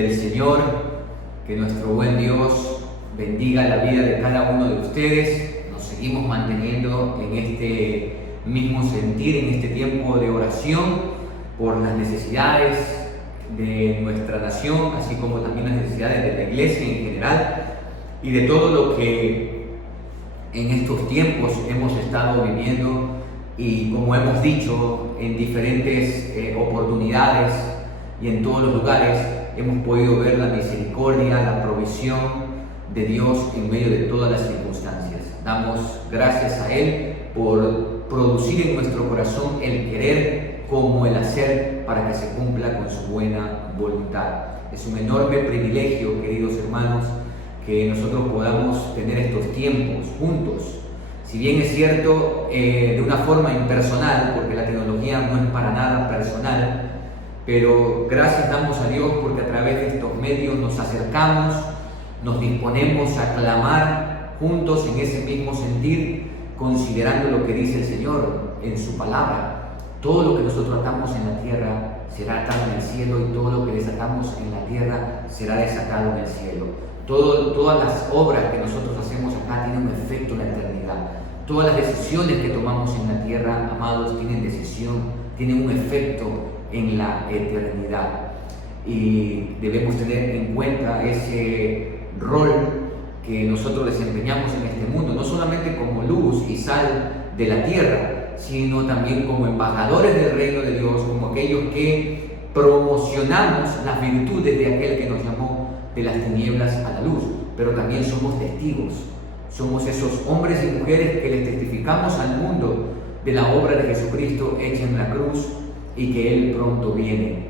del Señor. Que nuestro buen Dios bendiga la vida de cada uno de ustedes. Nos seguimos manteniendo en este mismo sentir, en este tiempo de oración por las necesidades de nuestra nación, así como también las necesidades de la iglesia en general y de todo lo que en estos tiempos hemos estado viviendo. Y como hemos dicho en diferentes oportunidades y en todos los lugares, hemos podido ver la misericordia, la provisión de Dios en medio de todas las circunstancias. Damos gracias a Él por producir en nuestro corazón el querer como el hacer para que se cumpla con su buena voluntad. Es un enorme privilegio, queridos hermanos, que nosotros podamos tener estos tiempos juntos. Si bien es cierto, de una forma impersonal, porque la tecnología no es para nada personal, pero gracias damos a Dios porque a través de estos medios nos acercamos, nos disponemos a clamar juntos en ese mismo sentir, considerando lo que dice el Señor en su palabra. Todo lo que nosotros atamos en la tierra será atado en el cielo, y todo lo que desatamos en la tierra será desatado en el cielo. Todas las obras que nosotros hacemos acá tienen un efecto en la eternidad. Todas las decisiones que tomamos en la tierra, amados, tienen un efecto en la eternidad. Y debemos tener en cuenta ese rol que nosotros desempeñamos en este mundo, no solamente como luz y sal de la tierra, sino también como embajadores del reino de Dios, como aquellos que promocionamos las virtudes de aquel que nos llamó de las tinieblas a la luz. Pero también somos testigos, somos esos hombres y mujeres que les testificamos al mundo de la obra de Jesucristo hecha en la cruz y que Él pronto viene.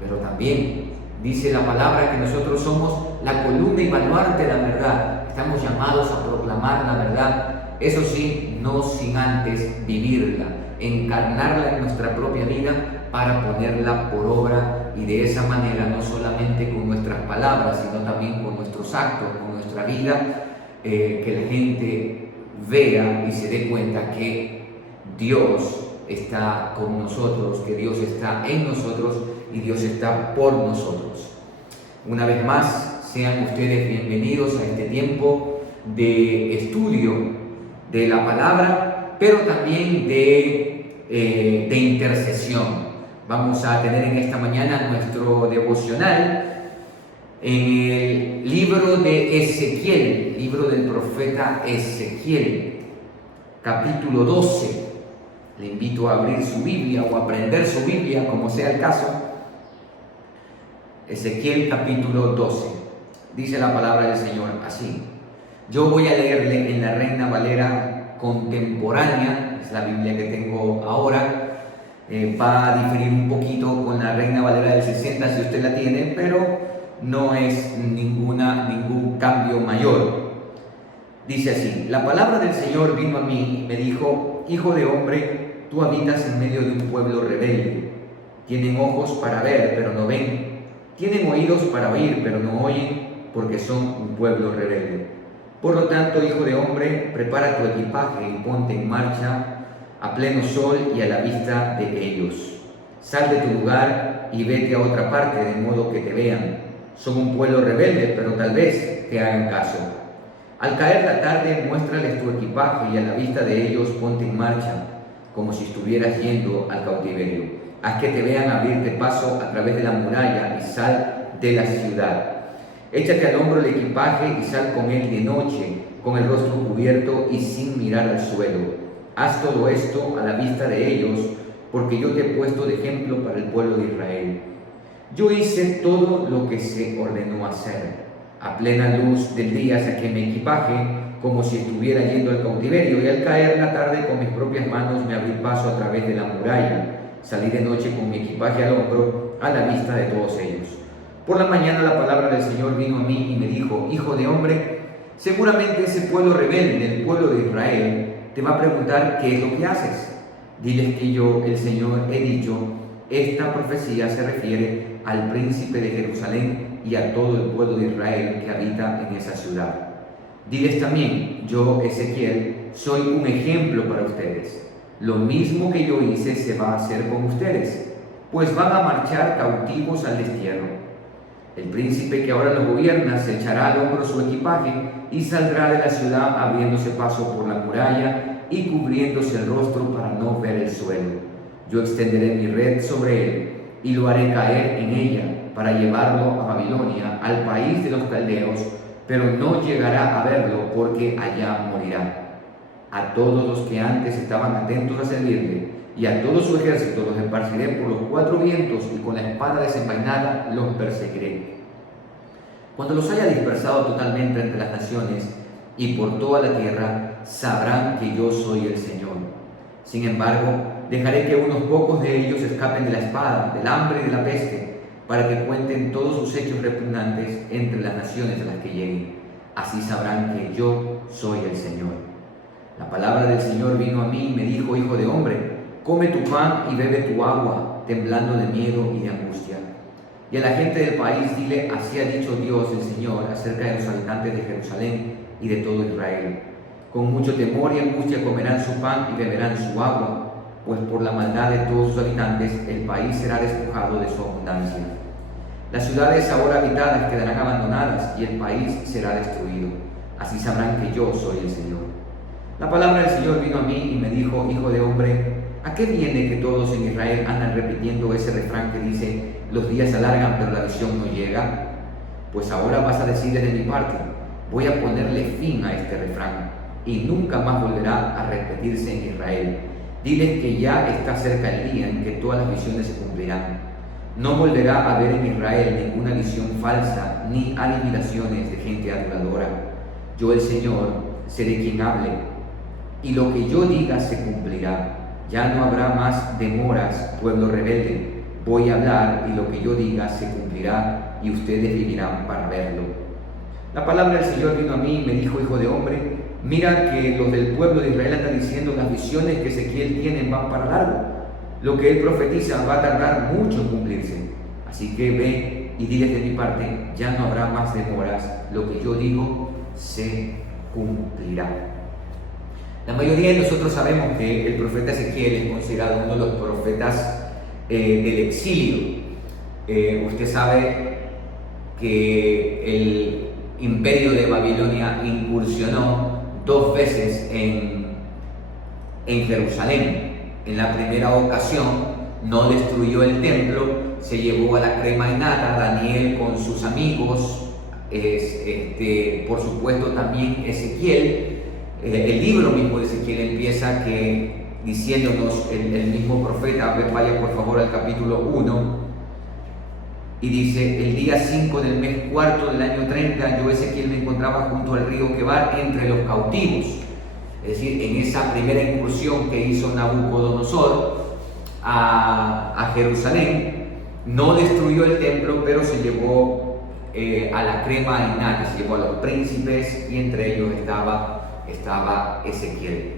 Pero también dice la palabra que nosotros somos la columna y baluarte de la verdad. Estamos llamados a proclamar la verdad, eso sí, no sin antes vivirla, encarnarla en nuestra propia vida para ponerla por obra, y de esa manera, no solamente con nuestras palabras, sino también con nuestros actos, con nuestra vida, que la gente vea y se dé cuenta que Dios está con nosotros, que Dios está en nosotros y Dios está por nosotros. Una vez más, sean ustedes bienvenidos a este tiempo de estudio de la palabra, pero también de intercesión. Vamos a tener en esta mañana nuestro devocional en el libro de Ezequiel, libro del profeta Ezequiel, capítulo 12. Le invito a abrir su Biblia o a aprender su Biblia, como sea el caso. Ezequiel capítulo 12. Dice la palabra del Señor así. Yo voy a leerle en la Reina Valera contemporánea, es la Biblia que tengo ahora. Va a diferir un poquito con la Reina Valera del 60 si usted la tiene, pero no es ningún cambio mayor. Dice así: la palabra del Señor vino a mí y me dijo: hijo de hombre, tú habitas en medio de un pueblo rebelde. Tienen ojos para ver, pero no ven. Tienen oídos para oír, pero no oyen, porque son un pueblo rebelde. Por lo tanto, hijo de hombre, prepara tu equipaje y ponte en marcha a pleno sol y a la vista de ellos. Sal de tu lugar y vete a otra parte, de modo que te vean. Son un pueblo rebelde, pero tal vez te hagan caso. Al caer la tarde, muéstrales tu equipaje y a la vista de ellos ponte en marcha, como si estuvieras yendo al cautiverio. Haz que te vean abrirte paso a través de la muralla y sal de la ciudad. Échate al hombro el equipaje y sal con él de noche, con el rostro cubierto y sin mirar al suelo. Haz todo esto a la vista de ellos, porque yo te he puesto de ejemplo para el pueblo de Israel. Yo hice todo lo que se ordenó hacer. A plena luz del día saqué mi equipaje, como si estuviera yendo al cautiverio, y al caer la tarde con mis propias manos me abrí paso a través de la muralla. Salí de noche con mi equipaje al hombro, a la vista de todos ellos. Por la mañana la palabra del Señor vino a mí y me dijo: hijo de hombre, seguramente ese pueblo rebelde, el pueblo de Israel, te va a preguntar qué es lo que haces. Diles que yo, el Señor, he dicho: esta profecía se refiere al príncipe de Jerusalén y a todo el pueblo de Israel que habita en esa ciudad. Diles también: yo, Ezequiel, soy un ejemplo para ustedes. Lo mismo que yo hice se va a hacer con ustedes, pues van a marchar cautivos al destierro. El príncipe que ahora los gobierna se echará al hombro su equipaje y saldrá de la ciudad abriéndose paso por la muralla y cubriéndose el rostro para no ver el suelo. Yo extenderé mi red sobre él y lo haré caer en ella para llevarlo a Babilonia, al país de los caldeos, pero no llegará a verlo porque allá morirá. A todos los que antes estaban atentos a servirle y a todo su ejército los esparciré por los cuatro vientos y con la espada desenvainada los perseguiré. Cuando los haya dispersado totalmente entre las naciones y por toda la tierra, sabrán que yo soy el Señor. Sin embargo, dejaré que unos pocos de ellos escapen de la espada, del hambre y de la peste, para que cuenten todos sus hechos repugnantes entre las naciones a las que lleguen. Así sabrán que yo soy el Señor. La palabra del Señor vino a mí y me dijo: hijo de hombre, come tu pan y bebe tu agua, temblando de miedo y de angustia. Y a la gente del país dile: así ha dicho Dios el Señor acerca de los habitantes de Jerusalén y de todo Israel. Con mucho temor y angustia comerán su pan y beberán su agua, pues por la maldad de todos sus habitantes el país será despojado de su abundancia. Las ciudades ahora habitadas quedarán abandonadas y el país será destruido. Así sabrán que yo soy el Señor. La palabra del Señor vino a mí y me dijo: hijo de hombre, ¿a qué viene que todos en Israel andan repitiendo ese refrán que dice: los días se alargan pero la visión no llega? Pues ahora vas a decirles de mi parte: voy a ponerle fin a este refrán y nunca más volverá a repetirse en Israel. Diles que ya está cerca el día en que todas las visiones se cumplirán. No volverá a haber en Israel ninguna visión falsa ni adivinaciones de gente aduladora. Yo, el Señor, seré quien hable, y lo que yo diga se cumplirá. Ya no habrá más demoras, pueblo rebelde. Voy a hablar y lo que yo diga se cumplirá y ustedes vivirán para verlo. La palabra del Señor vino a mí y me dijo: hijo de hombre, mira que los del pueblo de Israel andan diciendo: las visiones que Ezequiel tiene van para largo. Lo que él profetiza va a tardar mucho en cumplirse. Así que ve y diles de mi parte: ya no habrá más demoras. Lo que yo digo se cumplirá. La mayoría de nosotros sabemos que el profeta Ezequiel es considerado uno de los profetas del exilio. Usted sabe que el imperio de Babilonia incursionó 2 veces en Jerusalén. En la primera ocasión no destruyó el templo, se llevó a la crema y nata, Daniel con sus amigos, por supuesto también Ezequiel. El libro mismo de Ezequiel empieza diciéndonos el mismo profeta, vaya por favor al capítulo 1, y dice: el día 5 del mes cuarto del año 30, yo Ezequiel me encontraba junto al río Quebar entre los cautivos. Es decir, en esa primera incursión que hizo Nabucodonosor a Jerusalén, no destruyó el templo, pero se llevó a la crema y nata, se llevó a los príncipes y entre ellos estaba Ezequiel.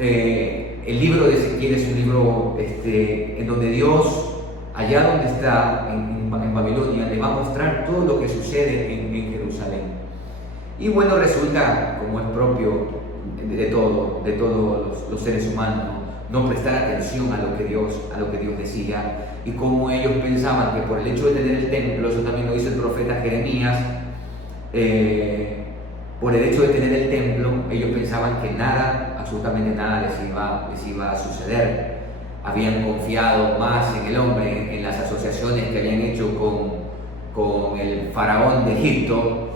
El libro de Ezequiel es un libro en donde Dios, allá donde está, en Babilonia, le va a mostrar todo lo que sucede en Jerusalén. Y bueno, resulta, como es propio de todos los seres humanos, no prestar atención a lo que Dios decía, y como ellos pensaban que por el hecho de tener el templo, eso también lo dice el profeta Jeremías, por el hecho de tener el templo, ellos pensaban que nada, absolutamente nada les iba a suceder. Habían confiado más en el hombre, en las asociaciones que habían hecho con el faraón de Egipto,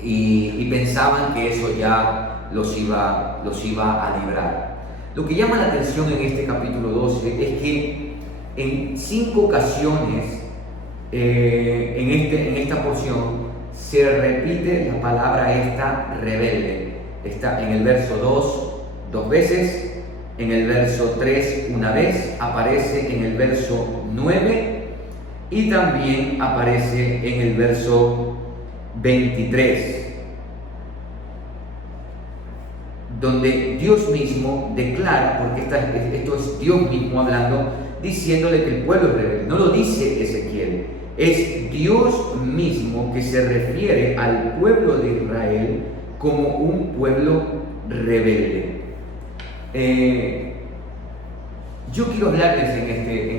y pensaban que eso ya los iba a librar. Lo que llama la atención en este capítulo 12 es que en 5 ocasiones en esta porción se repite la palabra esta rebelde. Está en el verso 2 veces, en el verso 3 una vez, aparece en el verso 9 y también aparece en el verso 23, donde Dios mismo declara, porque esto es Dios mismo hablando, diciéndole que el pueblo es rebelde. No lo dice Ezequiel, es Dios mismo que se refiere al pueblo de Israel como un pueblo rebelde. Yo quiero hablarles en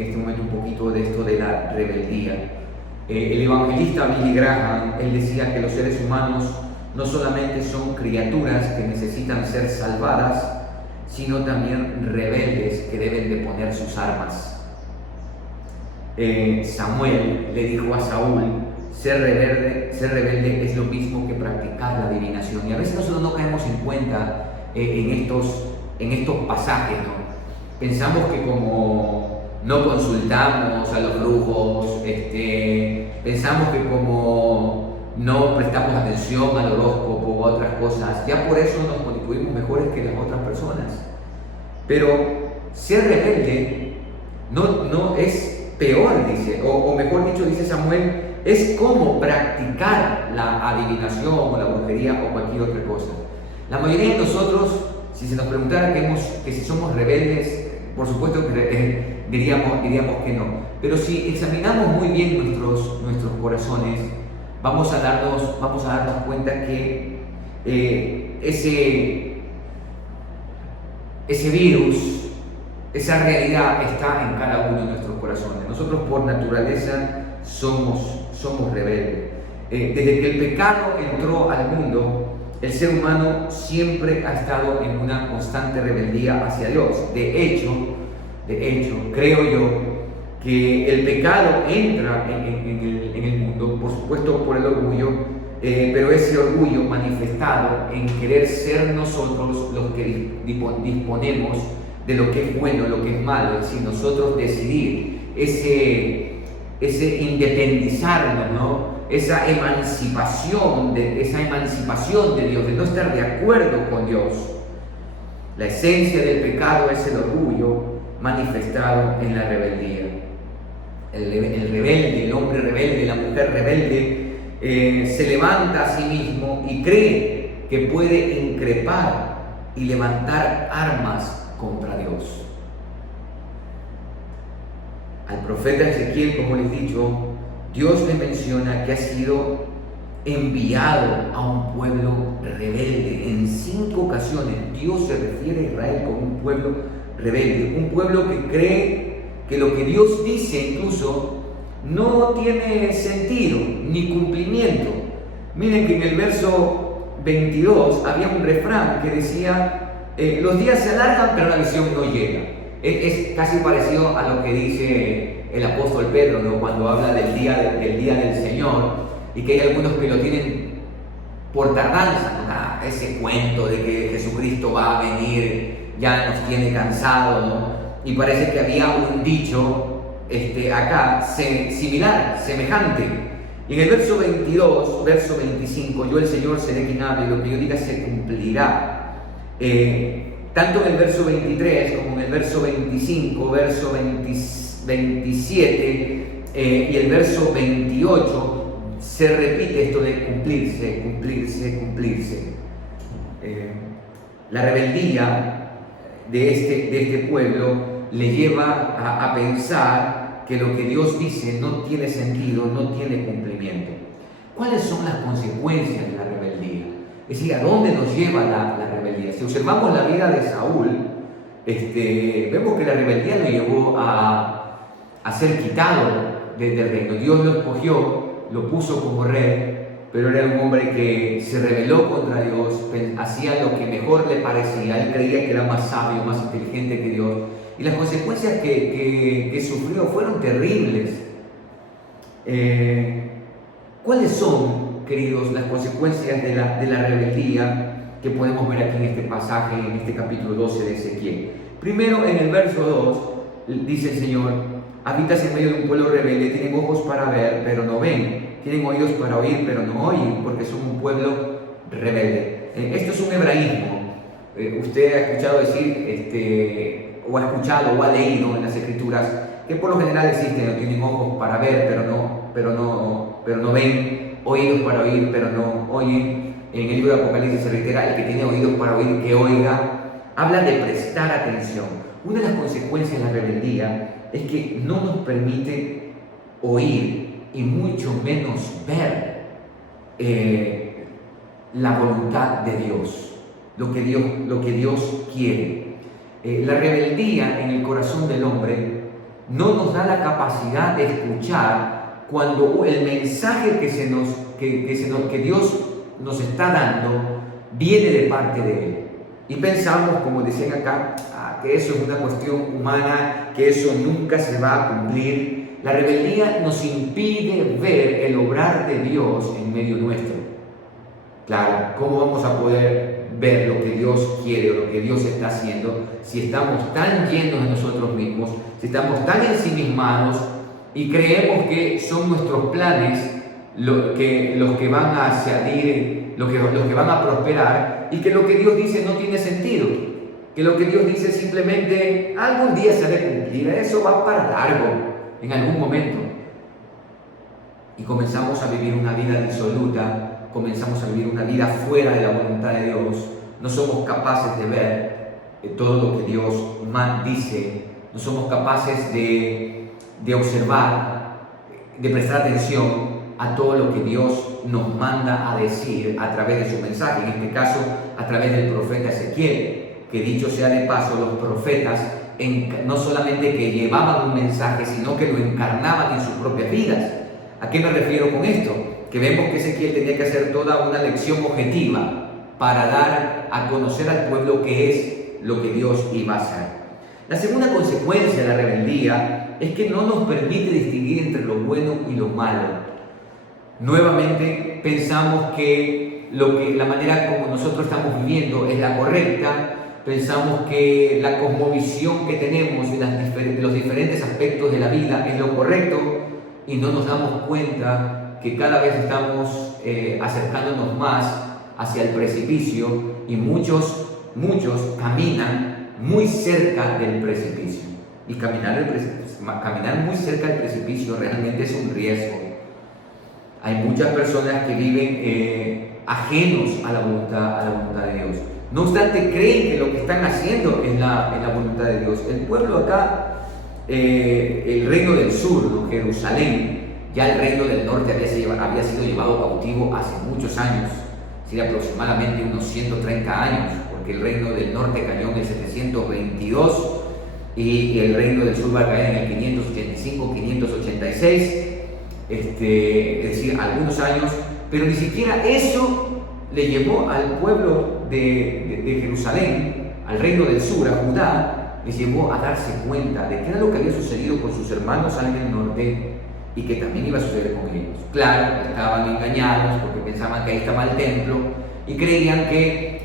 este momento un poquito de esto de la rebeldía, El evangelista Billy Graham, él decía que los seres humanos no solamente son criaturas que necesitan ser salvadas, sino también rebeldes que deben de poner sus armas. Samuel le dijo a Saúl: ser rebelde es lo mismo que practicar la adivinación. Y a veces nosotros no caemos en cuenta en estos pasajes, ¿no? Pensamos que como no consultamos a los brujos, pensamos que como no prestamos atención al horóscopo o a otras cosas, ya por eso nos constituimos mejores que las otras personas. Pero ser rebelde no es peor, dice, o mejor dicho, dice Samuel, es como practicar la adivinación o la brujería o cualquier otra cosa. La mayoría de nosotros, si se nos preguntara que si somos rebeldes, por supuesto que diríamos que no. Pero si examinamos muy bien nuestros corazones, vamos a darnos cuenta que ese virus, esa realidad está en cada uno de nuestros corazones. Nosotros por naturaleza somos rebeldes. Desde que el pecado entró al mundo, el ser humano siempre ha estado en una constante rebeldía hacia Dios. De hecho, creo yo que el pecado entra en el mundo, por supuesto por el orgullo, pero ese orgullo manifestado en querer ser nosotros los que disponemos de lo que es bueno, lo que es malo, es decir, nosotros decidir, ese independizarnos, ¿no? Esa emancipación de Dios, de no estar de acuerdo con Dios. La esencia del pecado es el orgullo manifestado en la rebeldía. El rebelde, el hombre rebelde, la mujer rebelde, se levanta a sí mismo y cree que puede increpar y levantar armas contra Dios. Al profeta Ezequiel, como les he dicho, Dios le menciona que ha sido enviado a un pueblo rebelde. En 5 ocasiones Dios se refiere a Israel como un pueblo rebelde, un pueblo que cree que lo que Dios dice incluso no tiene sentido ni cumplimiento. Miren que en el verso 22 había un refrán que decía: los días se alargan pero la visión no llega. Es casi parecido a lo que dice el apóstol Pedro, ¿no? Cuando habla del día del Señor, y que hay algunos que lo tienen por tardanza, ¿no? Ese cuento de que Jesucristo va a venir ya nos tiene cansados, ¿no? Y parece que había un dicho acá similar, semejante. Y en el verso 22, verso 25, yo el Señor seré quien hable, y lo que yo diga se cumplirá. Tanto en el verso 23 como en el verso 25, verso 27 y el verso 28 se repite esto de cumplirse. La rebeldía de este pueblo le lleva a pensar que lo que Dios dice no tiene sentido, no tiene cumplimiento. ¿Cuáles son las consecuencias de la rebeldía? Es decir, ¿a dónde nos lleva la rebeldía? Si observamos la vida de Saúl, vemos que la rebeldía lo llevó a ser quitado del reino. Dios lo escogió, lo puso como rey, pero era un hombre que se rebeló contra Dios, hacía lo que mejor le parecía, él creía que era más sabio, más inteligente que Dios, y las consecuencias que sufrió fueron terribles. ¿Cuáles son, queridos, las consecuencias de la rebeldía que podemos ver aquí en este pasaje, en este capítulo 12 de Ezequiel? Primero, en el verso 2, dice el Señor: habitas en medio de un pueblo rebelde, tienen ojos para ver, pero no ven, tienen oídos para oír, pero no oyen, porque son un pueblo rebelde. Esto es un hebraísmo. Usted ha escuchado decir, o ha escuchado o ha leído en las Escrituras, que por lo general existen: no tienen ojos para ver, pero no ven, oídos para oír, pero no oyen. En el libro de Apocalipsis se reitera: el que tiene oídos para oír, que oiga. Habla de prestar atención. Una de las consecuencias de la rebeldía es que no nos permite oír y mucho menos ver la voluntad de Dios, lo que Dios quiere. La rebeldía en el corazón del hombre no nos da la capacidad de escuchar cuando el mensaje que Dios nos está dando viene de parte de Él. Y pensamos, como decían acá, que eso es una cuestión humana, que eso nunca se va a cumplir. La rebeldía nos impide ver el obrar de Dios en medio nuestro. Claro, ¿cómo vamos a poder ver lo que Dios quiere o lo que Dios está haciendo si estamos tan llenos de nosotros mismos, si estamos tan ensimismados y creemos que son nuestros planes los que van a salir, los que van a prosperar, y que lo que Dios dice no tiene sentido, que lo que Dios dice simplemente algún día se ha de cumplir, eso va para largo en algún momento? Y comenzamos a vivir una vida disoluta, comenzamos a vivir una vida fuera de la voluntad de Dios. No somos capaces de ver todo lo que Dios dice, no somos capaces de observar, de prestar atención a todo lo que Dios nos manda a decir a través de su mensaje, en este caso a través del profeta Ezequiel, que dicho sea de paso, los profetas no solamente que llevaban un mensaje, sino que lo encarnaban en sus propias vidas. ¿A qué me refiero con esto? Que vemos que Ezequiel tenía que hacer toda una lección objetiva para dar a conocer al pueblo qué es lo que Dios iba a hacer. La segunda consecuencia de la rebeldía es que no nos permite distinguir entre lo bueno y lo malo. Nuevamente pensamos que la manera como nosotros estamos viviendo es la correcta, pensamos que la cosmovisión que tenemos de los diferentes aspectos de la vida es lo correcto, y no nos damos cuenta que cada vez estamos acercándonos más hacia el precipicio, y muchos caminan muy cerca del precipicio. Y caminar muy cerca del precipicio realmente es un riesgo. Hay muchas personas que viven ajenos a la voluntad de Dios. No obstante, creen que lo que están haciendo es la voluntad de Dios. El pueblo acá, el reino del sur, ¿no? Jerusalén, ya el reino del norte había sido llevado cautivo hace muchos años, aproximadamente unos 130 años, porque el reino del norte cayó en el 722 y el reino del sur va a caer en el 585, 586. Es decir, algunos años, pero ni siquiera eso le llevó al pueblo de Jerusalén, al reino del sur, a Judá, les llevó a darse cuenta de qué era lo que había sucedido con sus hermanos allá en el norte y que también iba a suceder con ellos. Claro, estaban engañados porque pensaban que ahí estaba el templo y creían que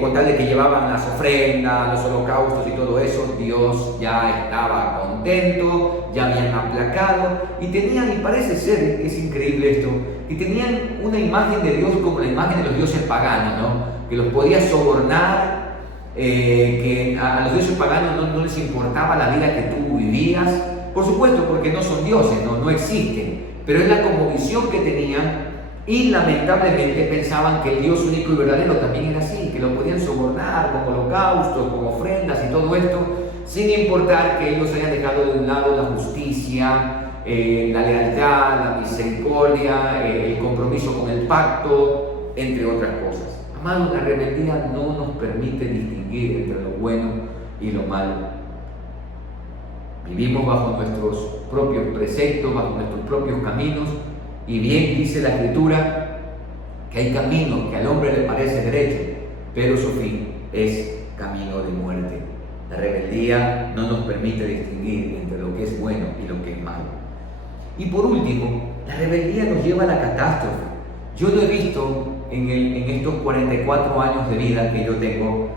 con tal de que llevaban las ofrendas, los holocaustos y todo eso, Dios ya estaba contento, ya habían aplacado, y tenían, y parece ser, es increíble esto, y tenían una imagen de Dios como la imagen de los dioses paganos, ¿no? Que los podía sobornar, que a los dioses paganos no les importaba la vida que tú vivías, por supuesto, porque no son dioses, no existen, pero es la cosmovisión que tenían. Y lamentablemente pensaban que el Dios único y verdadero también era así, que lo podían sobornar con holocaustos, con ofrendas y todo esto, sin importar que ellos hayan dejado de un lado la justicia, la lealtad, la misericordia, el compromiso con el pacto, entre otras cosas. Amados, la rebeldía no nos permite distinguir entre lo bueno y lo malo. Vivimos bajo nuestros propios preceptos, bajo nuestros propios caminos. Y bien dice la Escritura que hay caminos que al hombre le parece derecho, pero su fin es camino de muerte. La rebeldía no nos permite distinguir entre lo que es bueno y lo que es malo. Y por último, la rebeldía nos lleva a la catástrofe. Yo lo he visto en estos 44 años de vida que yo tengo,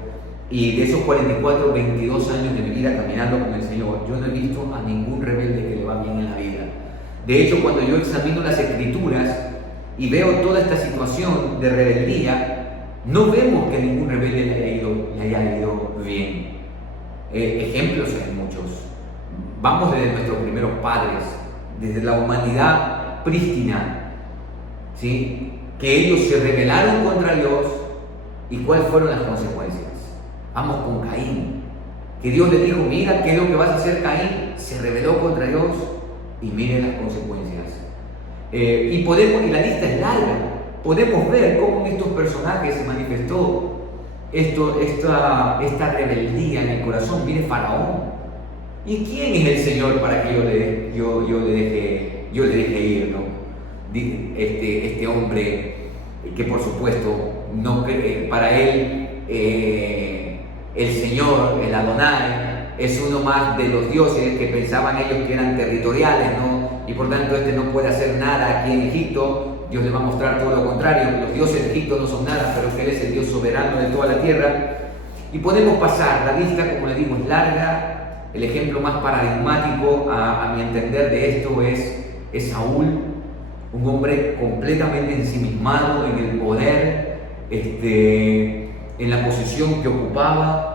y de esos 44, 22 años de mi vida caminando con el Señor, yo no he visto a ningún rebelde que le va bien en la vida. De hecho, cuando yo examino las Escrituras y veo toda esta situación de rebeldía, no vemos que ningún rebelde le haya ido bien. Ejemplos hay muchos. Vamos desde nuestros primeros padres, desde la humanidad prístina, ¿sí? Que ellos se rebelaron contra Dios, y ¿cuáles fueron las consecuencias? Vamos con Caín, que Dios le dijo: mira, ¿qué es lo que vas a hacer, Caín? Se rebeló contra Dios. Y miren las consecuencias. Y la lista es larga. Podemos ver cómo en estos personajes se manifestó esta rebeldía en el corazón. Mire Faraón. ¿Y quién es el Señor para que yo le deje yo le dejé ir, ¿no? Este hombre que por supuesto no para él el Señor, el Adonai, es uno más de los dioses que pensaban ellos que eran territoriales, ¿no? Y por tanto no puede hacer nada aquí en Egipto. Dios le va a mostrar todo lo contrario, que los dioses de Egipto no son nada, pero que Él es el Dios soberano de toda la tierra. Y podemos pasar, la lista, como le digo, es larga. El ejemplo más paradigmático, a mi entender, de esto es Saúl, un hombre completamente ensimismado en el poder, en la posición que ocupaba,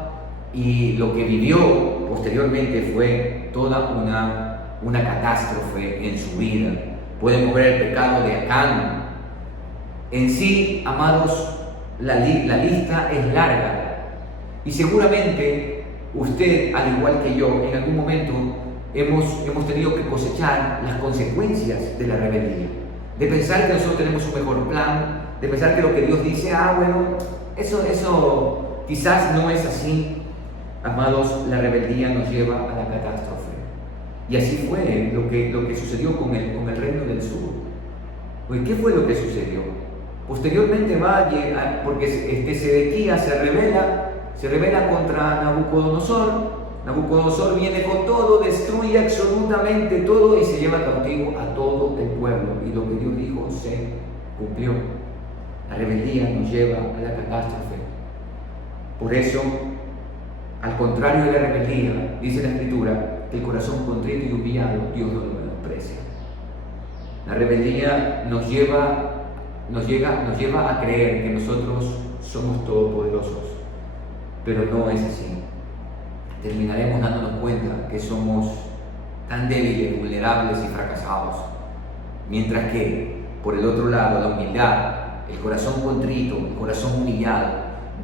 y lo que vivió posteriormente fue toda una catástrofe en su vida. Podemos ver el pecado de Acán. En sí, amados, la lista es larga. Y seguramente usted, al igual que yo, en algún momento hemos tenido que cosechar las consecuencias de la rebeldía. De pensar que nosotros tenemos un mejor plan, de pensar que lo que Dios dice, bueno, eso quizás no es así. Amados, la rebeldía nos lleva a la catástrofe. Y así fue lo que sucedió con el reino del sur. Pues, ¿qué fue lo que sucedió? Posteriormente porque Sedequías se rebela contra Nabucodonosor. Nabucodonosor viene con todo, destruye absolutamente todo y se lleva cautivo a todo el pueblo. Y lo que Dios dijo se cumplió. La rebeldía nos lleva a la catástrofe. Por eso, al contrario de la rebeldía, dice la Escritura, que el corazón contrito y humillado Dios no lo menosprecia. La rebeldía nos lleva a creer que nosotros somos todopoderosos, pero no es así. Terminaremos dándonos cuenta que somos tan débiles, vulnerables y fracasados. Mientras que, por el otro lado, la humildad, el corazón contrito, el corazón humillado,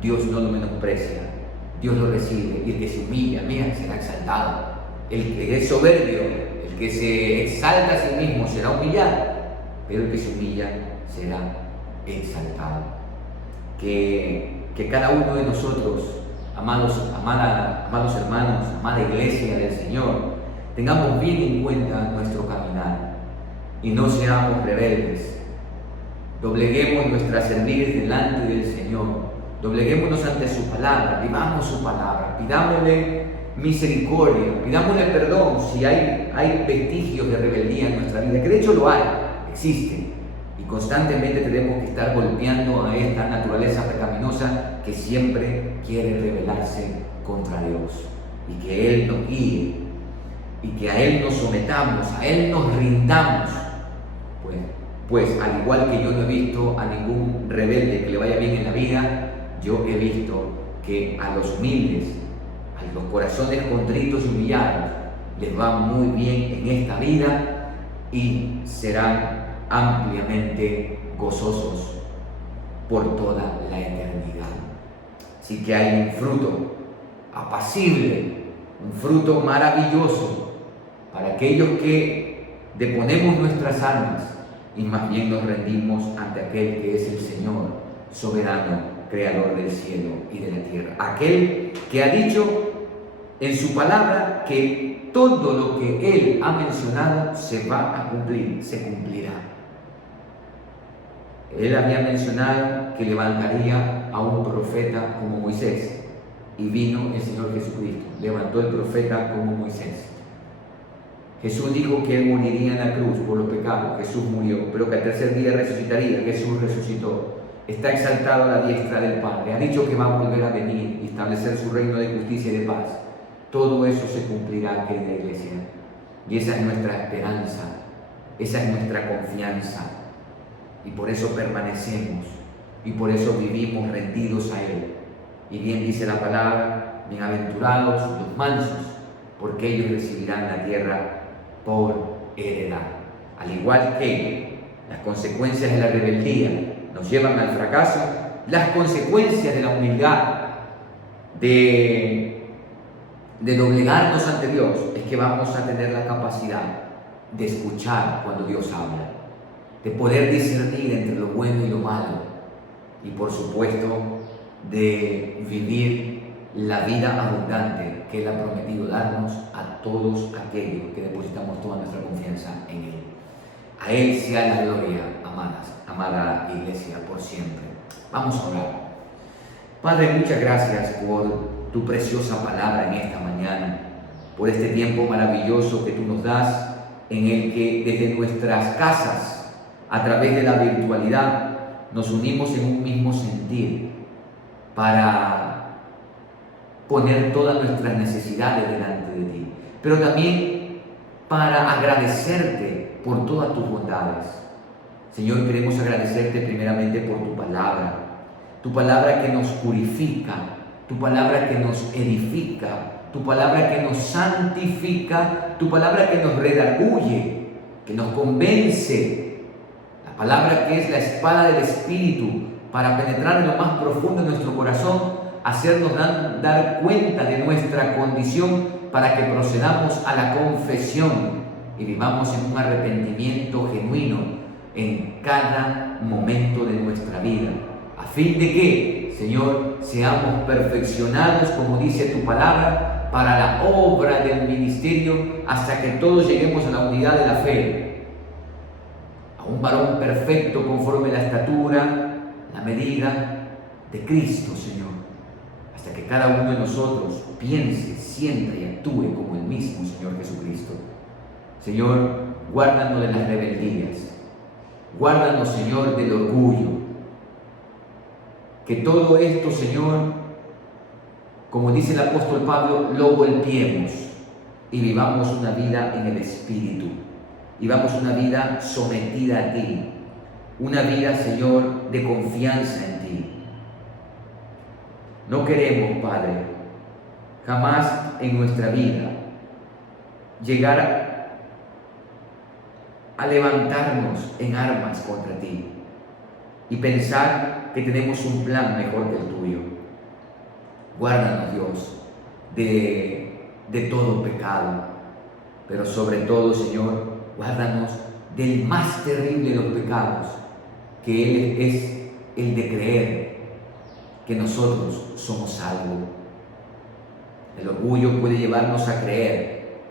Dios no lo menosprecia, Dios lo recibe, y el que se humilla, será exaltado. El que es soberbio, el que se exalta a sí mismo será humillado, pero el que se humilla será exaltado. Que cada uno de nosotros, amados hermanos, amada iglesia del Señor, tengamos bien en cuenta nuestro caminar y no seamos rebeldes. Dobleguemos nuestra cerviz delante del Señor, dobleguémonos ante su palabra, vivamos su palabra, pidámosle misericordia, pidámosle perdón si hay vestigios de rebeldía en nuestra vida, que de hecho lo hay, existe. Y constantemente tenemos que estar golpeando a esta naturaleza pecaminosa que siempre quiere rebelarse contra Dios. Y que Él nos guíe, y que a Él nos sometamos, a Él nos rindamos. Pues al igual que yo no he visto a ningún rebelde que le vaya bien en la vida, yo he visto que a los humildes, a los corazones contritos y humillados, les va muy bien en esta vida y serán ampliamente gozosos por toda la eternidad. Así que hay un fruto apacible, un fruto maravilloso para aquellos que deponemos nuestras almas y más bien nos rendimos ante aquel que es el Señor soberano, creador del cielo y de la tierra. Aquel que ha dicho en su palabra que todo lo que Él ha mencionado se va a cumplir, se cumplirá. Él había mencionado que levantaría a un profeta como Moisés, y vino el Señor Jesucristo, levantó el profeta como Moisés. Jesús dijo que Él moriría en la cruz por los pecados, Jesús murió, pero que al tercer día resucitaría, Jesús resucitó. Está exaltado a la diestra del Padre, ha dicho que va a volver a venir y establecer su reino de justicia y de paz. Todo eso se cumplirá aquí en la iglesia, y esa es nuestra esperanza, esa es nuestra confianza. Y por eso permanecemos, y por eso vivimos rendidos a Él. Y bien dice la palabra, bienaventurados los mansos, porque ellos recibirán la tierra por heredad. Al igual que las consecuencias de la rebeldía nos llevan al fracaso, las consecuencias de la humildad, de doblegarnos ante Dios, es que vamos a tener la capacidad de escuchar cuando Dios habla, de poder discernir entre lo bueno y lo malo, y por supuesto de vivir la vida abundante que Él ha prometido darnos a todos aquellos que depositamos toda nuestra confianza en Él. A Él sea la gloria, amada iglesia, por siempre. Vamos a orar. Padre, muchas gracias por tu preciosa palabra en esta mañana, por este tiempo maravilloso que tú nos das, en el que desde nuestras casas, a través de la virtualidad, nos unimos en un mismo sentir para poner todas nuestras necesidades delante de ti, pero también para agradecerte por todas tus bondades. Señor, queremos agradecerte primeramente por tu palabra que nos purifica, tu palabra que nos edifica, tu palabra que nos santifica, tu palabra que nos redarguye, que nos convence, la palabra que es la espada del Espíritu para penetrar en lo más profundo de nuestro corazón, hacernos dar cuenta de nuestra condición para que procedamos a la confesión y vivamos en un arrepentimiento genuino en cada momento de nuestra vida, a fin de que, Señor, seamos perfeccionados, como dice tu palabra, para la obra del ministerio, hasta que todos lleguemos a la unidad de la fe, a un varón perfecto conforme a la estatura, la medida de Cristo, Señor, hasta que cada uno de nosotros piense, sienta y actúe como el mismo Señor Jesucristo. Señor, guárdanos de las rebeldías, guárdanos, Señor, del orgullo, que todo esto, Señor, como dice el apóstol Pablo, lo golpeemos y vivamos una vida en el Espíritu, vivamos una vida sometida a ti, una vida, Señor, de confianza en ti. No queremos, Padre, jamás en nuestra vida llegar a levantarnos en armas contra ti y pensar que tenemos un plan mejor que el tuyo. Guárdanos, Dios, de todo pecado, pero sobre todo, Señor, guárdanos del más terrible de los pecados, que Él es el de creer que nosotros somos salvos. El orgullo puede llevarnos a creer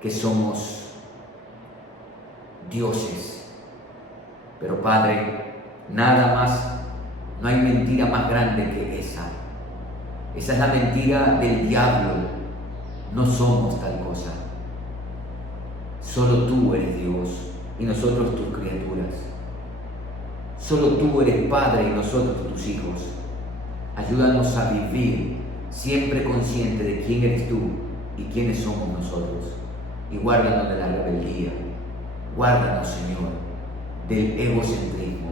que somos dioses, pero Padre, nada más, no hay mentira más grande que esa. Esa es la mentira del diablo. No somos tal cosa. Solo tú eres Dios y nosotros tus criaturas. Solo tú eres Padre y nosotros tus hijos. Ayúdanos a vivir siempre consciente de quién eres tú y quiénes somos nosotros. Y guárdanos de la rebeldía. Guárdanos, Señor, del egocentrismo.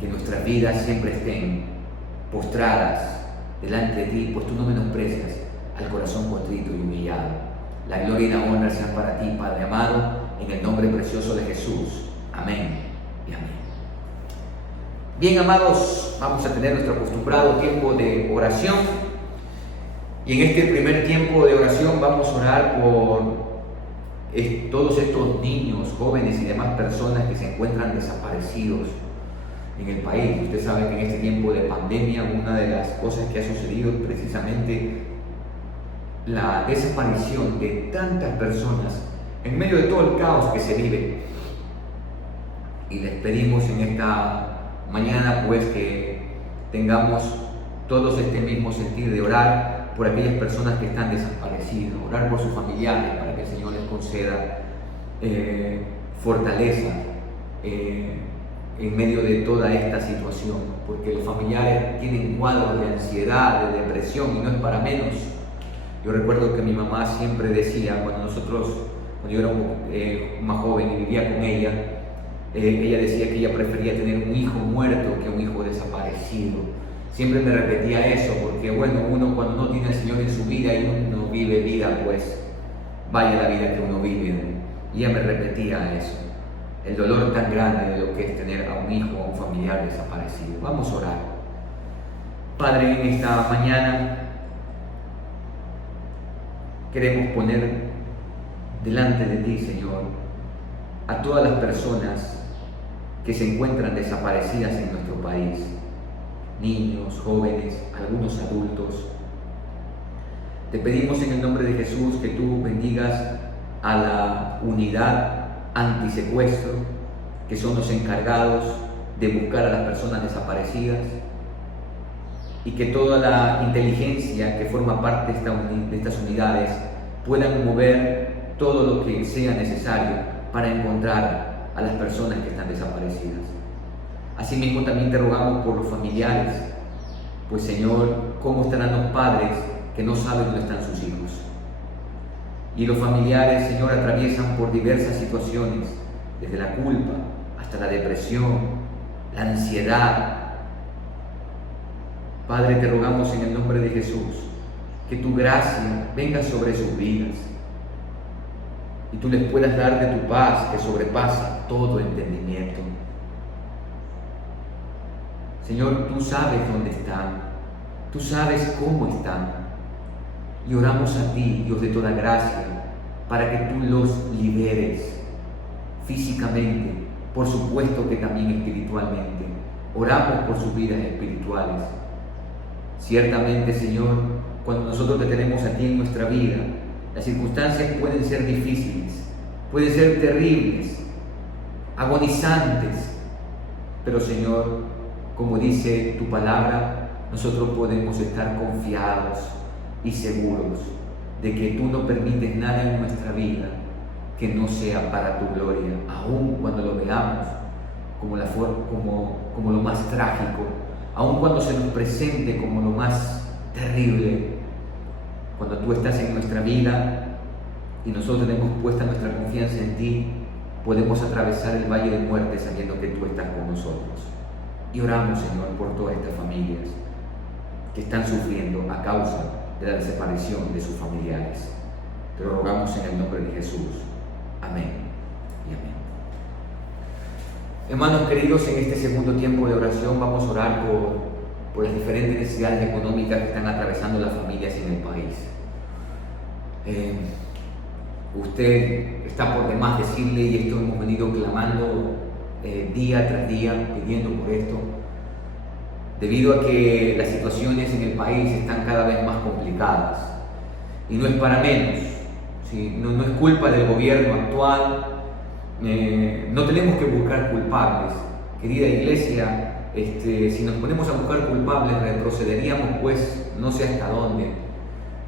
Que nuestras vidas siempre estén postradas delante de ti, pues tú no menosprecias al corazón contrito y humillado. La gloria y la honra sean para ti, Padre amado, en el nombre precioso de Jesús. Amén y amén. Bien, amados, vamos a tener nuestro acostumbrado tiempo de oración. Y en este primer tiempo de oración vamos a orar por todos estos niños, jóvenes y demás personas que se encuentran desaparecidos en el país. Usted sabe que en este tiempo de pandemia una de las cosas que ha sucedido es precisamente la desaparición de tantas personas en medio de todo el caos que se vive. Y les pedimos en esta mañana pues que tengamos todos este mismo sentir de orar por aquellas personas que están desaparecidas, orar por sus familiares para que el Señor les conceda fortaleza en medio de toda esta situación, porque los familiares tienen cuadros de ansiedad, de depresión, y no es para menos. Yo recuerdo que mi mamá siempre decía, cuando yo era más joven y vivía con ella decía que ella prefería tener un hijo muerto que un hijo desaparecido. Siempre me repetía eso, porque bueno, uno cuando no tiene al Señor en su vida y uno vive vida, pues vaya la vida que uno vive. Y ella me repetía eso. El dolor tan grande de lo que es tener a un hijo o a un familiar desaparecido. Vamos a orar. Padre, en esta mañana queremos poner delante de ti, Señor, a todas las personas que se encuentran desaparecidas en nuestro país. Niños, jóvenes, algunos adultos. Te pedimos en el nombre de Jesús que tú bendigas a la unidad, antisecuestro, que son los encargados de buscar a las personas desaparecidas, y que toda la inteligencia que forma parte de estas unidades puedan mover todo lo que sea necesario para encontrar a las personas que están desaparecidas. Asimismo, también te rogamos por los familiares, pues Señor, ¿cómo estarán los padres que no saben dónde están sus hijos? Y los familiares, Señor, atraviesan por diversas situaciones, desde la culpa hasta la depresión, la ansiedad. Padre, te rogamos en el nombre de Jesús que tu gracia venga sobre sus vidas y tú les puedas dar de tu paz que sobrepasa todo entendimiento. Señor, tú sabes dónde están, tú sabes cómo están, y oramos a ti, Dios de toda gracia, para que tú los liberes físicamente, por supuesto que también espiritualmente. Oramos por sus vidas espirituales. Ciertamente, Señor, cuando nosotros te tenemos a ti en nuestra vida, las circunstancias pueden ser difíciles, pueden ser terribles, agonizantes, pero Señor, como dice tu palabra, nosotros podemos estar confiados y seguros de que tú no permites nada en nuestra vida que no sea para tu gloria, aun cuando lo veamos como lo más trágico, aun cuando se nos presente como lo más terrible. Cuando tú estás en nuestra vida y nosotros tenemos puesta nuestra confianza en ti, podemos atravesar el valle de muerte sabiendo que tú estás con nosotros. Y oramos, Señor, por todas estas familias que están sufriendo a causa de la desaparición de sus familiares. Te lo rogamos en el nombre de Jesús. Amén y amén. Hermanos queridos, en este segundo tiempo de oración vamos a orar por las diferentes necesidades económicas que están atravesando las familias en el país. Usted está por demás decirle, y esto hemos venido clamando día tras día, pidiendo por esto, debido a que las situaciones en el país están cada vez más complicadas. Y no es para menos, ¿sí? No es culpa del gobierno actual, no tenemos que buscar culpables. Querida iglesia, si nos ponemos a buscar culpables retrocederíamos pues no sé hasta dónde,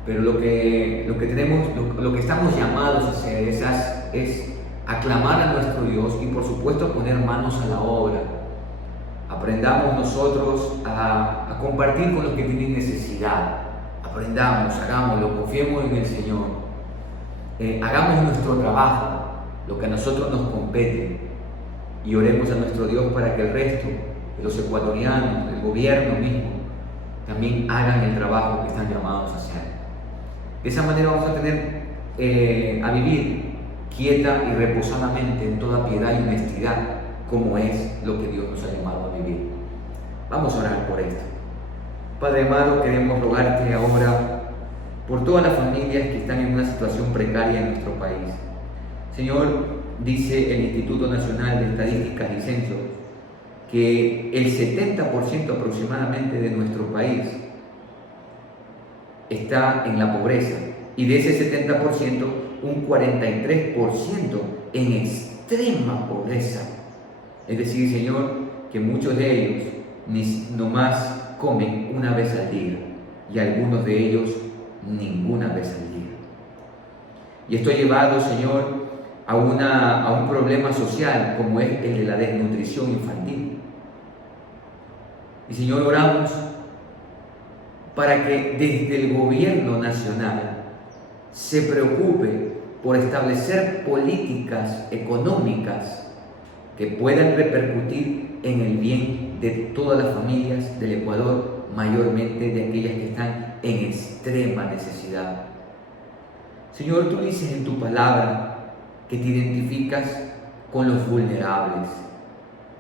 pero lo que estamos llamados a hacer es aclamar a nuestro Dios y por supuesto poner manos a la obra. Aprendamos nosotros a compartir con los que tienen necesidad, aprendamos, hagámoslo, confiemos en el Señor, hagamos nuestro trabajo, lo que a nosotros nos compete, y oremos a nuestro Dios para que el resto de los ecuatorianos, del gobierno mismo, también hagan el trabajo que están llamados a hacer. De esa manera vamos a vivir quieta y reposadamente en toda piedad y honestidad, como es lo que Dios nos ha llamado a vivir. Vamos a orar por esto. Padre amado, queremos rogarte ahora por todas las familias que están en una situación precaria en nuestro país. Señor, dice el Instituto Nacional de Estadísticas y Censos que el 70% aproximadamente de nuestro país está en la pobreza, y de ese 70%, un 43% en extrema pobreza. Es decir, Señor, que muchos de ellos nomás comen una vez al día, y algunos de ellos ninguna vez al día. Y esto ha llevado, Señor, a un problema social como es el de la desnutrición infantil. Y Señor, oramos para que desde el gobierno nacional se preocupe por establecer políticas económicas que puedan repercutir en el bien de todas las familias del Ecuador, mayormente de aquellas que están en extrema necesidad. Señor, tú dices en tu palabra que te identificas con los vulnerables.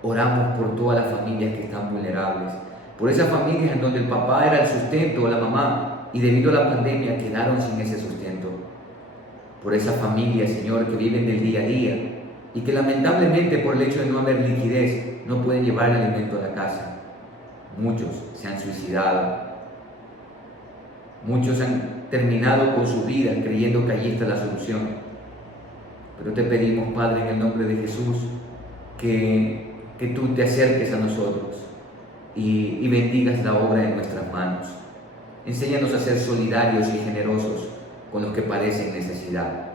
Oramos por todas las familias que están vulnerables, por esas familias en donde el papá era el sustento o la mamá y debido a la pandemia quedaron sin ese sustento. Por esas familias, Señor, que viven del día a día y que lamentablemente por el hecho de no haber liquidez no pueden llevar el alimento a la casa. Muchos se han suicidado, muchos han terminado con su vida creyendo que allí está la solución. Pero te pedimos, Padre, en el nombre de Jesús, que tú te acerques a nosotros y bendigas la obra de nuestras manos. Enséñanos a ser solidarios y generosos con los que padecen necesidad.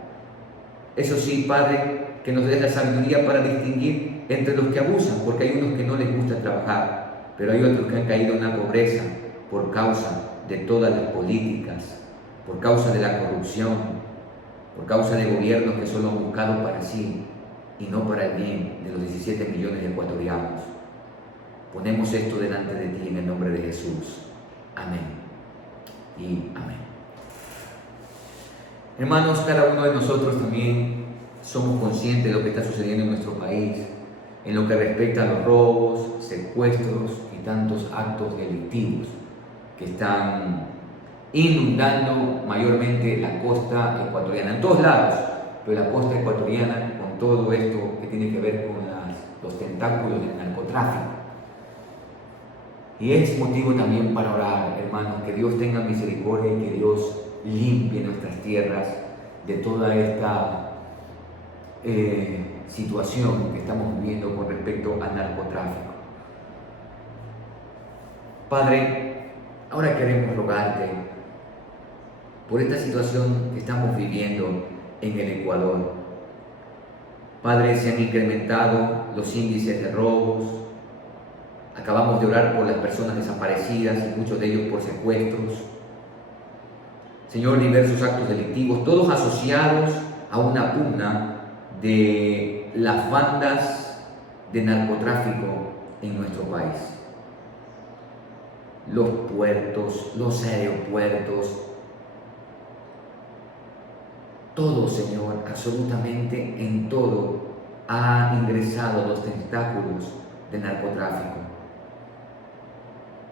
Eso sí, Padre, que nos des la sabiduría para distinguir entre los que abusan, porque hay unos que no les gusta trabajar, pero hay otros que han caído en la pobreza por causa de todas las políticas, por causa de la corrupción, por causa de gobiernos que solo han buscado para sí y no para el bien de los 17 millones de ecuatorianos. Ponemos esto delante de ti en el nombre de Jesús. Amén y amén. Hermanos, cada uno de nosotros también somos conscientes de lo que está sucediendo en nuestro país, en lo que respecta a los robos, secuestros y tantos actos delictivos que están inundando mayormente la costa ecuatoriana, en todos lados, pero la costa ecuatoriana con todo esto que tiene que ver con los tentáculos del narcotráfico. Y es motivo también para orar, hermanos, que Dios tenga misericordia y que Dios limpie nuestras tierras de toda esta situación que estamos viviendo con respecto al narcotráfico. Padre, ahora queremos rogarte por esta situación que estamos viviendo en el Ecuador. Padre, se han incrementado los índices de robos. Acabamos de orar por las personas desaparecidas y muchos de ellos por secuestros. Señor, diversos actos delictivos, todos asociados a una pugna de las bandas de narcotráfico en nuestro país. Los puertos, los aeropuertos, todo, Señor, absolutamente en todo ha ingresado los tentáculos del narcotráfico.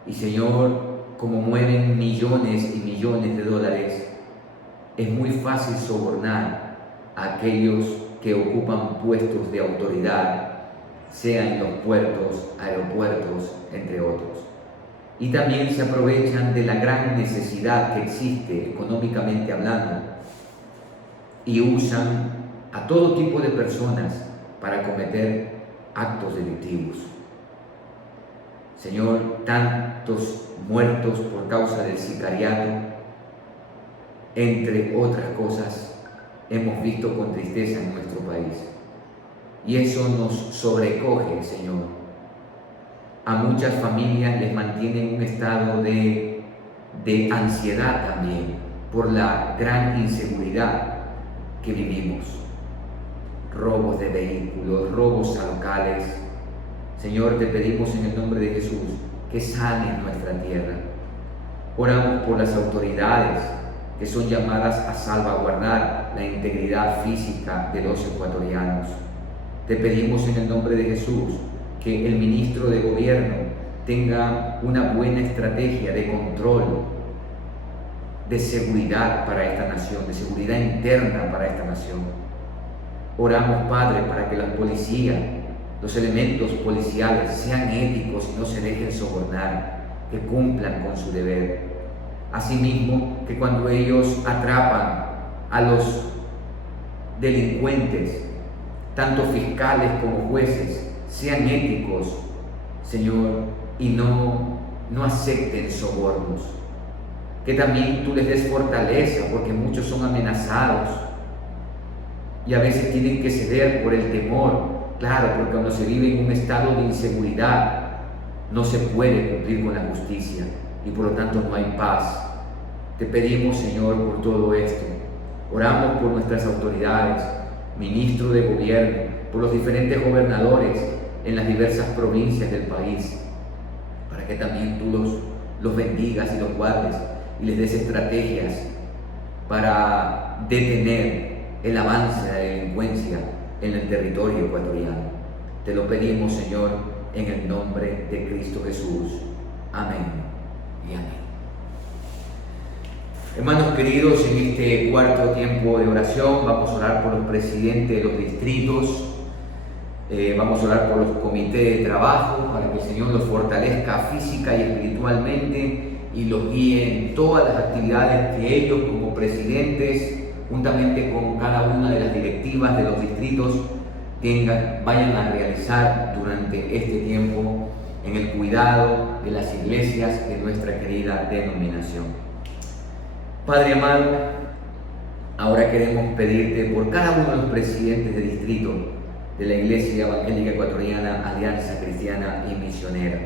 Y Señor, como mueven millones y millones de dólares, es muy fácil sobornar a aquellos que ocupan puestos de autoridad, sea en los puertos, aeropuertos, entre otros. Y también se aprovechan de la gran necesidad que existe económicamente hablando y usan a todo tipo de personas para cometer actos delictivos. Señor, tantos muertos por causa del sicariato, entre otras cosas, hemos visto con tristeza en nuestro país. Y eso nos sobrecoge, Señor. A muchas familias les mantiene en un estado de ansiedad también por la gran inseguridad que vivimos. Robos de vehículos, robos a locales. Señor, te pedimos en el nombre de Jesús que sanen nuestra tierra. Oramos por las autoridades que son llamadas a salvaguardar la integridad física de los ecuatorianos. Te pedimos en el nombre de Jesús que el ministro de gobierno tenga una buena estrategia de control, de seguridad para esta nación, de seguridad interna para esta nación. Oramos, Padre, para que la policía, los elementos policiales sean éticos y no se dejen sobornar, que cumplan con su deber. Asimismo, que cuando ellos atrapan a los delincuentes, tanto fiscales como jueces, sean éticos, Señor, y no acepten sobornos. Que también tú les des fortaleza, porque muchos son amenazados y a veces tienen que ceder por el temor. Claro, porque cuando se vive en un estado de inseguridad no se puede cumplir con la justicia y por lo tanto no hay paz. Te pedimos, Señor, por todo esto. Oramos por nuestras autoridades, ministros de gobierno, por los diferentes gobernadores en las diversas provincias del país, para que también tú los bendigas y los guardes y les des estrategias para detener el avance de la delincuencia en el territorio ecuatoriano. Te lo pedimos, Señor, en el nombre de Cristo Jesús. Amén y amén. Hermanos queridos, en este cuarto tiempo de oración vamos a orar por los presidentes de los distritos, vamos a orar por los comités de trabajo para que el Señor los fortalezca física y espiritualmente y los guíe en todas las actividades que ellos como presidentes juntamente con cada una de las directivas de los distritos, vayan a realizar durante este tiempo en el cuidado de las iglesias de nuestra querida denominación. Padre amado, ahora queremos pedirte por cada uno de los presidentes de distrito de la Iglesia Evangélica Ecuatoriana, Alianza Cristiana y Misionera.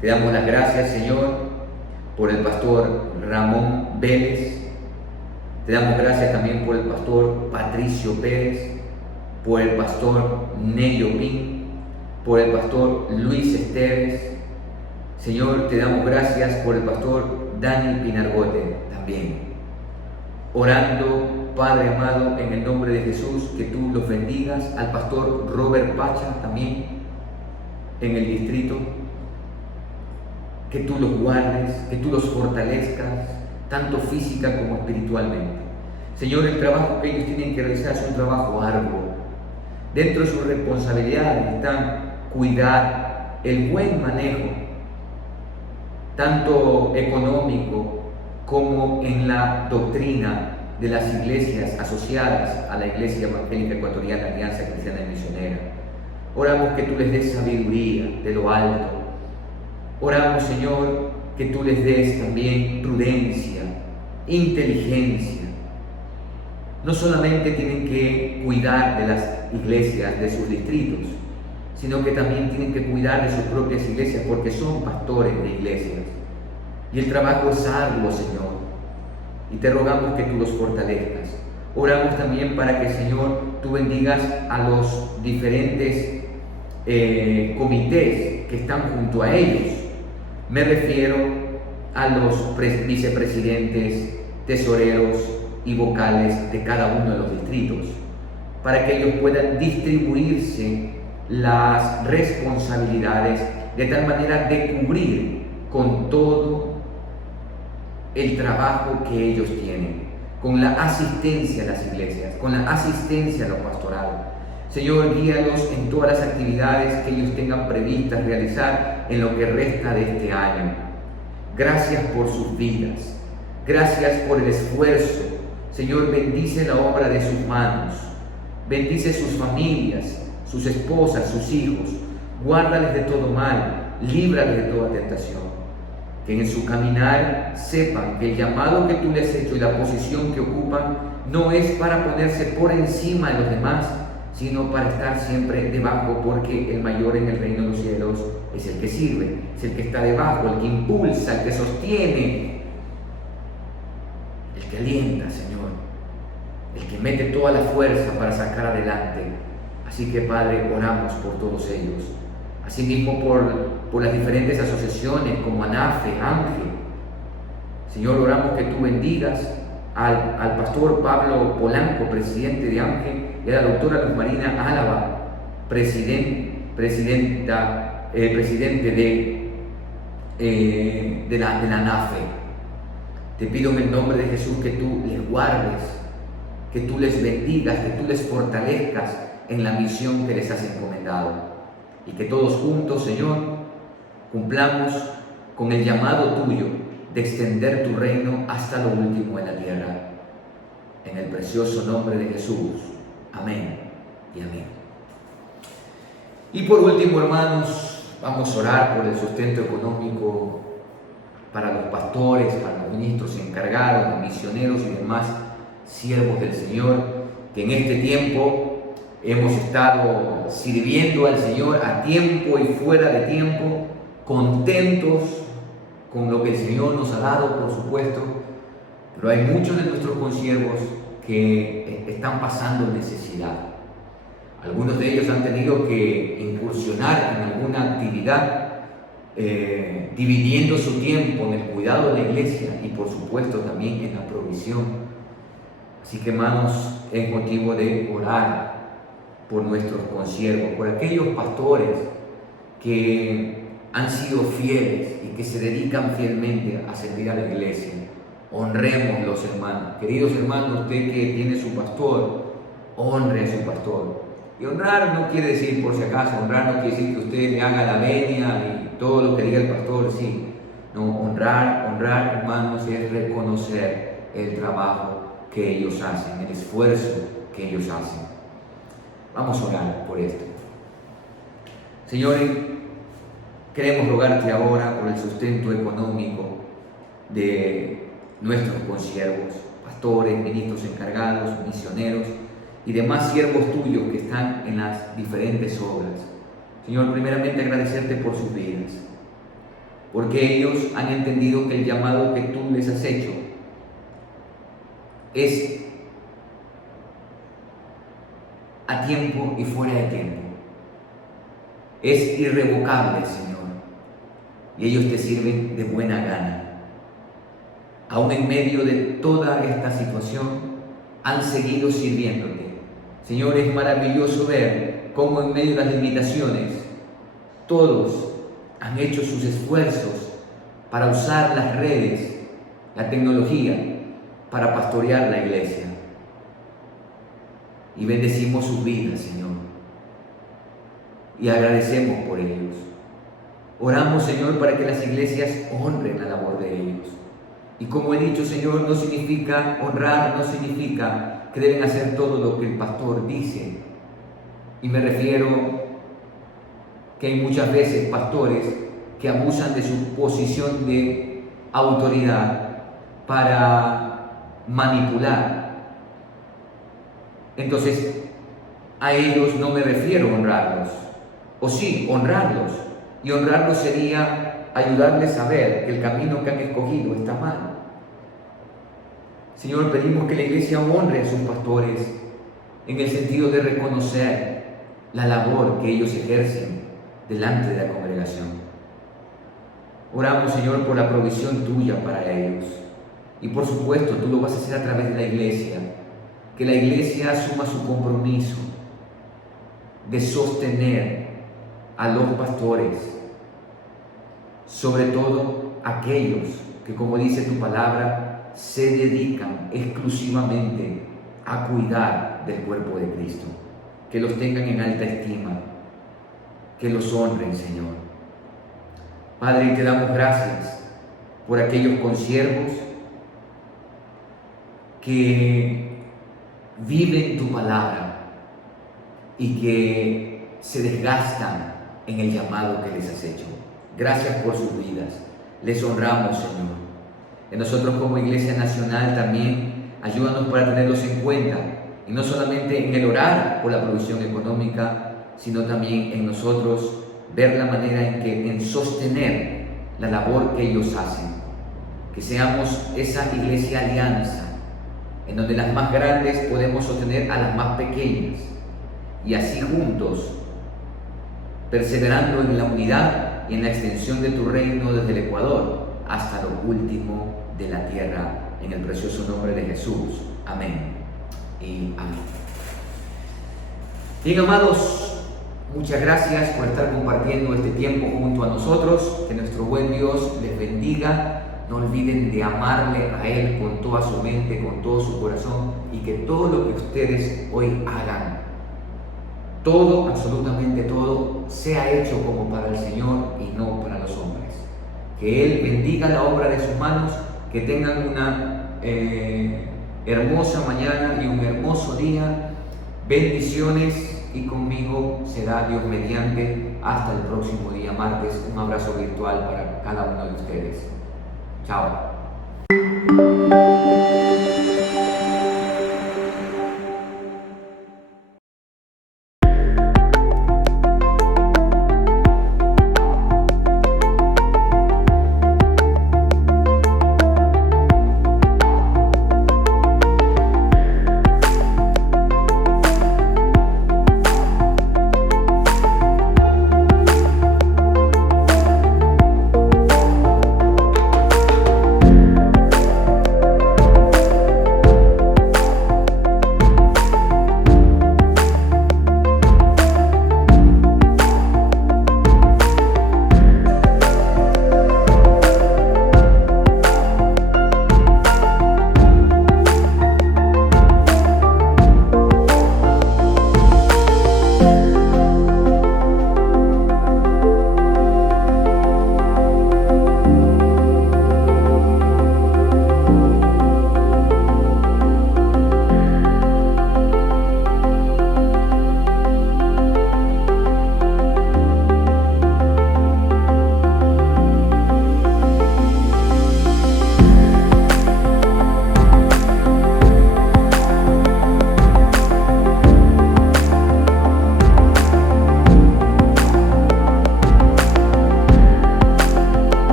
Te damos las gracias, Señor, por el pastor Ramón Vélez. Te damos gracias también por el pastor Patricio Pérez, por el pastor Nello Pin, por el pastor Luis Esteves. Señor, te damos gracias por el pastor Dani Pinargote también. Orando, Padre amado, en el nombre de Jesús, que tú los bendigas, al pastor Robert Pacha también en el distrito, que tú los guardes, que tú los fortalezcas, tanto física como espiritualmente. Señor, el trabajo que ellos tienen que realizar es un trabajo arduo. Dentro de sus responsabilidades están cuidar el buen manejo, tanto económico como en la doctrina de las iglesias asociadas a la Iglesia Evangélica Ecuatoriana, Alianza Cristiana y Misionera. Oramos que tú les des sabiduría de lo alto. Oramos, Señor, que tú les des también prudencia, inteligencia. No solamente tienen que cuidar de las iglesias de sus distritos, sino que también tienen que cuidar de sus propias iglesias, porque son pastores de iglesias. Y el trabajo es arduo, Señor, y te rogamos que tú los fortalezcas. Oramos también para que, Señor, tú bendigas a los diferentes comités que están junto a ellos. Me refiero a los vicepresidentes, tesoreros y vocales de cada uno de los distritos, para que ellos puedan distribuirse las responsabilidades de tal manera de cubrir con todo el trabajo que ellos tienen, con la asistencia a las iglesias, con la asistencia a lo pastoral. Señor, guíalos en todas las actividades que ellos tengan previstas realizar en lo que resta de este año. Gracias por sus vidas, gracias por el esfuerzo. Señor, bendice la obra de sus manos, bendice sus familias, sus esposas, sus hijos, guárdales de todo mal, líbrales de toda tentación. Que en su caminar sepan que el llamado que tú les has hecho y la posición que ocupan no es para ponerse por encima de los demás, sino para estar siempre debajo, porque el mayor en el reino de los cielos es el que sirve, es el que está debajo, el que impulsa, el que sostiene, el que alienta, Señor, el que mete toda la fuerza para sacar adelante. Así que, Padre, oramos por todos ellos. Asimismo por las diferentes asociaciones como ANAFE, Ángel. Señor, oramos que tú bendigas al pastor Pablo Polanco, presidente de Ángel, y a la doctora Luz Marina Álava, presidente de la ANAFE. Te pido en el nombre de Jesús que tú les guardes, que tú les bendigas, que tú les fortalezcas en la misión que les has encomendado. Y que todos juntos, Señor, cumplamos con el llamado tuyo de extender tu reino hasta lo último de la tierra. En el precioso nombre de Jesús. Amén y amén. Y por último, hermanos, vamos a orar por el sustento económico para los pastores, para los ministros encargados, los misioneros y demás siervos del Señor, que en este tiempo hemos estado sirviendo al Señor a tiempo y fuera de tiempo, contentos con lo que el Señor nos ha dado, por supuesto, pero hay muchos de nuestros consiervos que están pasando necesidad. Algunos de ellos han tenido que incursionar en alguna actividad, dividiendo su tiempo en el cuidado de la iglesia y por supuesto también en la provisión. Así que, hermanos, es motivo de orar por nuestros consiervos, por aquellos pastores que han sido fieles y que se dedican fielmente a servir a la iglesia. Honrémoslos, hermanos. Queridos hermanos, usted que tiene su pastor, honre a su pastor. Y honrar no quiere decir, por si acaso, honrar no quiere decir que usted le haga la venia y todo lo que diga el pastor, sí. No, honrar, hermanos, es reconocer el trabajo que ellos hacen, el esfuerzo que ellos hacen. Vamos a orar por esto. Señor, queremos rogarte ahora por el sustento económico de nuestros consiervos, pastores, ministros encargados, misioneros y demás siervos tuyos que están en las diferentes obras. Señor, primeramente agradecerte por sus vidas, porque ellos han entendido que el llamado que tú les has hecho es a tiempo y fuera de tiempo. Es irrevocable, Señor, y ellos te sirven de buena gana. Aún en medio de toda esta situación, han seguido sirviéndote. Señor, es maravilloso ver cómo en medio de las limitaciones, todos han hecho sus esfuerzos para usar las redes, la tecnología, para pastorear la iglesia. Y bendecimos sus vidas, Señor, y agradecemos por ellos. Oramos, Señor, para que las iglesias honren la labor de ellos. Y como he dicho, Señor, no significa honrar, no significa que deben hacer todo lo que el pastor dice. Y me refiero que hay muchas veces pastores que abusan de su posición de autoridad para manipular. Entonces, a ellos no me refiero a honrarlos, o sí, honrarlos. Y honrarlos sería ayudarles a ver que el camino que han escogido está mal. Señor, pedimos que la iglesia honre a sus pastores en el sentido de reconocer la labor que ellos ejercen delante de la congregación. Oramos, Señor, por la provisión tuya para ellos. Y por supuesto, tú lo vas a hacer a través de la iglesia. Que la iglesia asuma su compromiso de sostener a los pastores, sobre todo aquellos que, como dice tu palabra, se dedican exclusivamente a cuidar del cuerpo de Cristo. Que los tengan en alta estima, que los honren, Señor. Padre, te damos gracias por aquellos consiervos que viven tu palabra y que se desgastan en el llamado que les has hecho. Gracias por sus vidas. Les honramos, Señor. En nosotros como Iglesia Nacional también ayúdanos para tenerlos en cuenta, y no solamente en el orar por la provisión económica, sino también en nosotros ver la manera en sostener la labor que ellos hacen. Que seamos esa iglesia alianza, en donde las más grandes podemos sostener a las más pequeñas, y así juntos, perseverando en la unidad y en la extensión de tu reino desde el Ecuador hasta lo último de la tierra, en el precioso nombre de Jesús. Amén y amén. Bien, amados, muchas gracias por estar compartiendo este tiempo junto a nosotros. Que nuestro buen Dios les bendiga. No olviden de amarle a Él con toda su mente, con todo su corazón, y que todo lo que ustedes hoy hagan, todo, absolutamente todo, sea hecho como para el Señor y no para los hombres. Que Él bendiga la obra de sus manos, que tengan una hermosa mañana y un hermoso día. Bendiciones, y conmigo será Dios mediante hasta el próximo día martes. Un abrazo virtual para cada uno de ustedes. Chao.